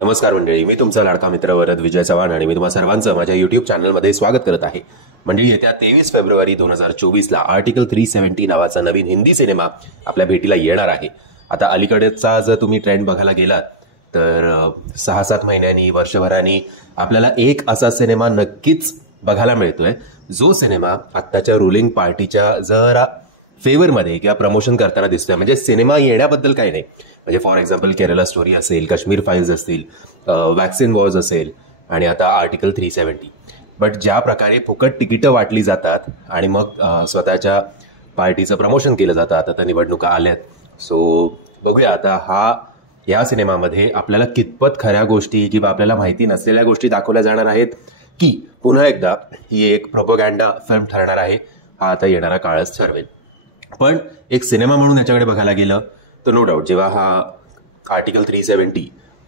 नमस्कार मंडळी, मी तुमचा लाडका मित्र वरद विजय चव्हाण आणि मी तुम्हा सर्वांचं माझ्या युट्यूब चॅनलमध्ये स्वागत करत आहे. मंडळी, येत्या 23 फेब्रुवारी 2024ला आर्टिकल 370 नावाचा नवीन हिंदी सिनेमा आपल्या भेटीला येणार आहे. आता अलीकडेचा जर तुम्ही ट्रेंड बघायला गेलात तर 6-7 महिन्यांनी वर्षभरानी आपल्याला एक असा सिनेमा नक्कीच बघायला मिळतोय, जो सिनेमा आत्ताच्या रुलिंग पार्टीच्या जरा फेवरमध्ये किंवा प्रमोशन करताना दिसतोय. म्हणजे सिनेमा येण्याबद्दल काही नाही, म्हणजे फॉर एक्झाम्पल केरला स्टोरी असेल, काश्मीर फाईल्स असतील, वॅक्सिन वॉर्स असेल आणि आता आर्टिकल 370. बट ज्या प्रकारे फुकट तिकीटं वाटली जातात आणि मग स्वतःच्या पार्टीचं प्रमोशन केलं जातं, आता त्या निवडणुका आल्यात. सो बघूया आता या सिनेमामध्ये आपल्याला कितपत खऱ्या गोष्टी किंवा आपल्याला माहिती नसलेल्या गोष्टी दाखवल्या जाणार आहेत, की पुन्हा एकदा ही एक प्रोपोगँडा फिल्म ठरणार आहे. हा आता येणारा काळच ठरवेल. पण एक सिनेमा म्हणून याच्याकडे बघायला गेलं तर नो डाऊट जेव्हा हा आर्टिकल 370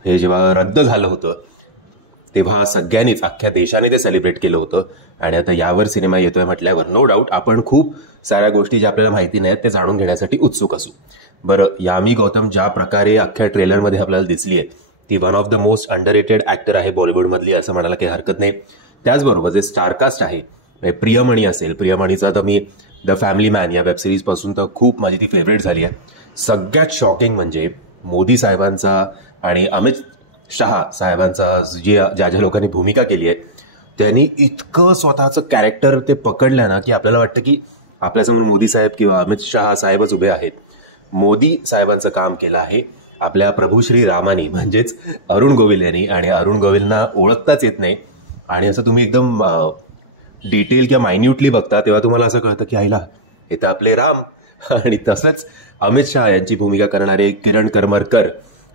हे जेव्हा रद्द झालं होतं तेव्हा सगळ्यांनीच, अख्ख्या देशाने ते सेलिब्रेट केलं होतं. आणि आता यावर सिनेमा येतोय म्हटल्यावर नो डाऊट आपण खूप साऱ्या गोष्टी ज्या आपल्याला माहिती नाहीत ते जाणून घेण्यासाठी उत्सुक असू. बरं, यामी गौतम ज्या प्रकारे अख्ख्या ट्रेलरमध्ये आपल्याला दिसली आहे ती one of the most underrated actor आहे बॉलिवूडमधली, असं म्हणायला काही हरकत नाही. त्याचबरोबर जे स्टारकास्ट आहे, प्रियमणी असेल, प्रियमणीचा तर मी द फॅमिली मॅन या वेबसिरीजपासून तर खूप माझी ती फेवरेट झाली आहे. सगळ्यात शॉकिंग म्हणजे मोदी साहेबांचा आणि अमित शहा साहेबांचा ज्या ज्या लोकांनी भूमिका केली आहे त्यांनी इतकं स्वतःचं कॅरेक्टर ते पकडलं ना, की आपल्याला वाटतं की आपल्यासमोर मोदी साहेब किंवा अमित शहा साहेबच उभे आहेत. मोदी साहेबांचं काम केलं आहे आपल्या प्रभू श्री रामानी, म्हणजेच अरुण गोविल यांनी. आणि अरुण गोविलना ओळखताच येत नाही आणि असं तुम्ही एकदम डिटेल किंवा मायन्युटली बघता तेव्हा तुम्हाला असं कळतं की आईला हे तर आपले राम. आणि तसंच अमित शहा यांची भूमिका करणारे किरण करमरकर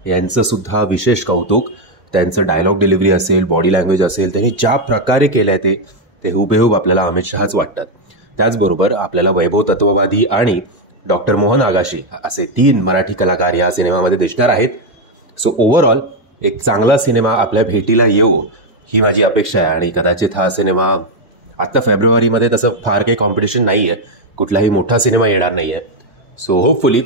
यांचं सुद्धा विशेष कौतुक. त्यांचं डायलॉग डिलिव्हरी असेल, बॉडी लँग्वेज असेल, त्यांनी ज्या प्रकारे केलं आहे ते हुबेहूब आपल्याला अमित शहाच वाटतात. त्याचबरोबर आपल्याला वैभव तत्ववादी आणि डॉक्टर मोहन आगाशी असे 3 मराठी कलाकार या सिनेमामध्ये दिसणार आहेत. सो ओव्हरऑल एक चांगला सिनेमा आपल्या भेटीला येऊ ही माझी अपेक्षा आहे. आणि कदाचित हा सिनेमा आत्ता फेब्रुवारीमध्ये तसं फार काही कॉम्पिटिशन नाही आहे, कुठलाही मोठा सिनेमा येणार नाही आहे. सो होपफुली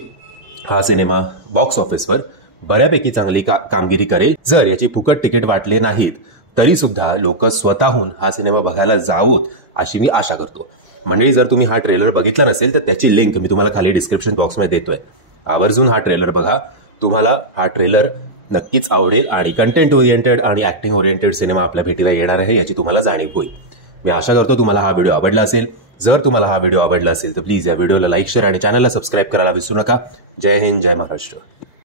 हा सिनेमा बॉक्स ऑफिसवर बऱ्यापैकी चांगली कामगिरी करेल. जर याची फुकट तिकीट वाटले नाहीत तरी सुद्धा लोक स्वतःहून हा सिनेमा बघायला जावोत अशी मी आशा करतो. मंडळी, जर तुम्ही हा ट्रेलर बघितला नसेल तर त्याची लिंक मी तुम्हाला खाली डिस्क्रिप्शन बॉक्समध्ये देतोय. आवर्जून हा ट्रेलर बघा, तुम्हाला हा ट्रेलर नक्कीच आवडेल आणि कंटेंट ओरिएंटेड आणि ऍक्टिंग ओरिएंटेड सिनेमा आपल्या भेटीला येणार आहे याची तुम्हाला जाणीव होईल. मी आशा करतो तुम्हाला हा व्हिडिओ आवडला असेल. जर तुम्हाला हा व्हिडिओ आवडला असेल तर प्लीज या व्हिडिओला लाईक, शेअर आणि चॅनलला सबस्क्राईब करायला विसरू नका. जय हिंद, जय महाराष्ट्र.